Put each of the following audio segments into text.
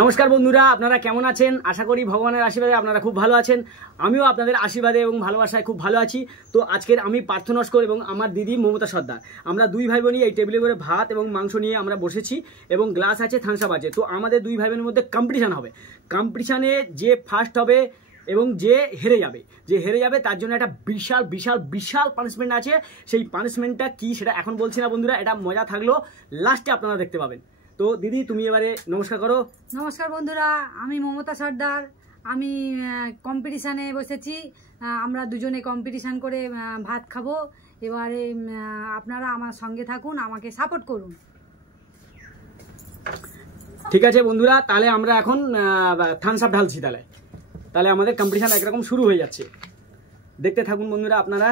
নমস্কার বন্ধুরা, আপনারা কেমন আছেন? আশা করি ভগবানের আশীর্বাদে আপনারা খুব ভালো আছেন। আমিও আপনাদের আশীর্বাদে এবং ভালোবাসায় খুব ভালো আছি। তো আজকের আমি পার্থ নস্কর এবং আমার দিদি মমতা সর্দার, আমরা দুই ভাই বোনই এই টেবিলে করে ভাত এবং মাংস নিয়ে আমরা বসেছি এবং গ্লাস আছে, থামস আপ আছে। তো আমাদের দুই ভাই বোনের মধ্যে কম্পিটিশান হবে। কম্পিটিশানে যে ফার্স্ট হবে এবং যে হেরে যাবে তার জন্য একটা বিশাল বিশাল বিশাল পানিশমেন্ট আছে। সেই পানিশমেন্টটা কি সেটা এখন বলছি না বন্ধুরা, এটা মজা থাকলো, লাস্টে আপনারা দেখতে পাবেন। তো দিদি তুমি এবারে নমস্কার করো। নমস্কার বন্ধুরা, আমি মমতা সর্দার। আমি কম্পিটিশানে বসেছি। আমরা দুজনে কম্পিটিশান করে ভাত খাবো। এবারে আপনারা আমার সঙ্গে থাকুন, আমাকে সাপোর্ট করুন। ঠিক আছে বন্ধুরা, তাহলে আমরা এখন থামস আপ ঢালছি। তাহলে আমাদের কম্পিটিশান একরকম শুরু হয়ে যাচ্ছে, দেখতে থাকুন বন্ধুরা আপনারা।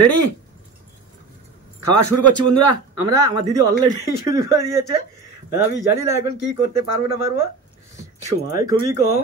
রেডি? খাওয়া শুরু করছি বন্ধুরা আমরা। আমার দিদি অলরেডি শুরু করে দিয়েছে। আমি জানি না এখন কি করতে পারবো না পারবো, সময় খুবই কম।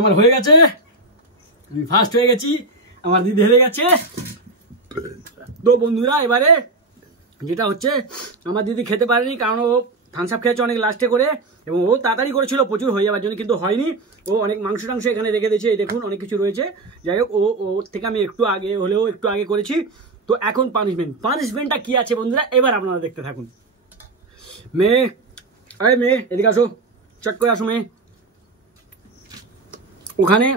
আমার হয়ে গেছে, আমি ফার্স্ট হয়ে গেছি, আমার দিদি হেরে গেছে। তো বন্ধুরা এবারে যেটা হচ্ছে, আমার দিদি খেতে পারেনি কারণ ও থামস আপ খেয়েছে অনেক লাস্টে করে, এবং ও তাড়াতাড়ি করেছিল প্রচুর হয়ে যাওয়ার জন্য, কিন্তু হয়নি। ও অনেক মাংস টাংস এখানে রেখে দিয়েছে, এই দেখুন অনেক কিছু রয়েছে। যাই হোক, ওর থেকে আমি একটু আগে করেছি। তো এখন পানিশমেন্টটা কি আছে বন্ধুরা, এবার আপনারা দেখতে থাকুন। মেয়ে এদিকে আসো, চট করে আসো মেয়ে। ওখানে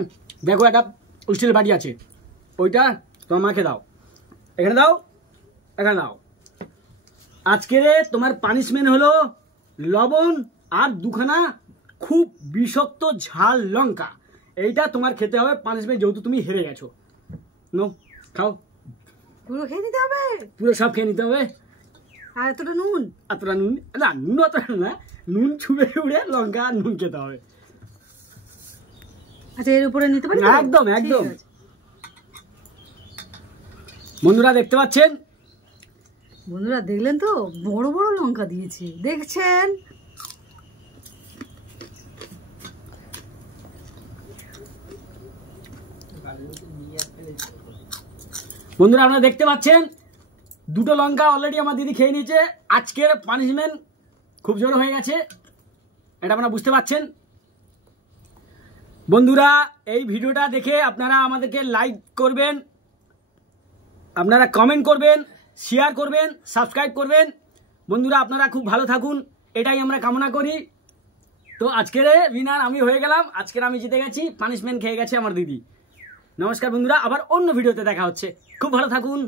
দেখো একটা স্টিলের বাটি আছে, ওইটা তোমার মাকে দাও, এখানে দাও। আজকের তোমার পানিশমেন্ট হলো লবণ আর দুখানা খুব বিষাক্ত ঝাল লঙ্কা। এইটা তোমার খেতে হবে পানিশমেন্ট, যেহেতু তুমি হেরে গেছো। নো, খাও। পুরো খেয়ে নিতে হবে? পুরো সব খেয়ে নিতে হবে। আর এতটা নুন? এতটা নুন না, নুন অতটা না, নুন ছুঁড়ে ছুঁড়ে লঙ্কা আর নুন খেতে হবে। আচ্ছা এর উপরে নিতে পারি? একদম একদম। বন্ধুরা দেখতে পাচ্ছেন, বন্ধুরা দেখলেন তো, বড় বড় লঙ্কা দিয়েছি, দেখছেন? বন্ধুরা আপনারা দেখতে পাচ্ছেন দুটো লঙ্কা অলরেডি আমার দিদি খেয়ে নিয়েছে। আজকের পানিশমেন্ট খুব জোর হয়ে গেছে, এটা আপনারা বুঝতে পারছেন। বন্ধুরা এই ভিডিওটা দেখে আপনারা আমাদেরকে লাইক করবেন, আপনারা কমেন্ট করবেন, শেয়ার করবেন, সাবস্ক্রাইব করবেন। বন্ধুরা আপনারা খুব ভালো থাকুন, এটাই আমরা কামনা করি। তো আজকের উইনার আমি হয়ে গেলাম, আজকের আমি জিতে গেছি, পানিশমেন্ট খেয়ে গেছে আমার দিদি। নমস্কার বন্ধুরা, আবার অন্য ভিডিওতে দেখা হচ্ছে, খুব ভালো থাকুন।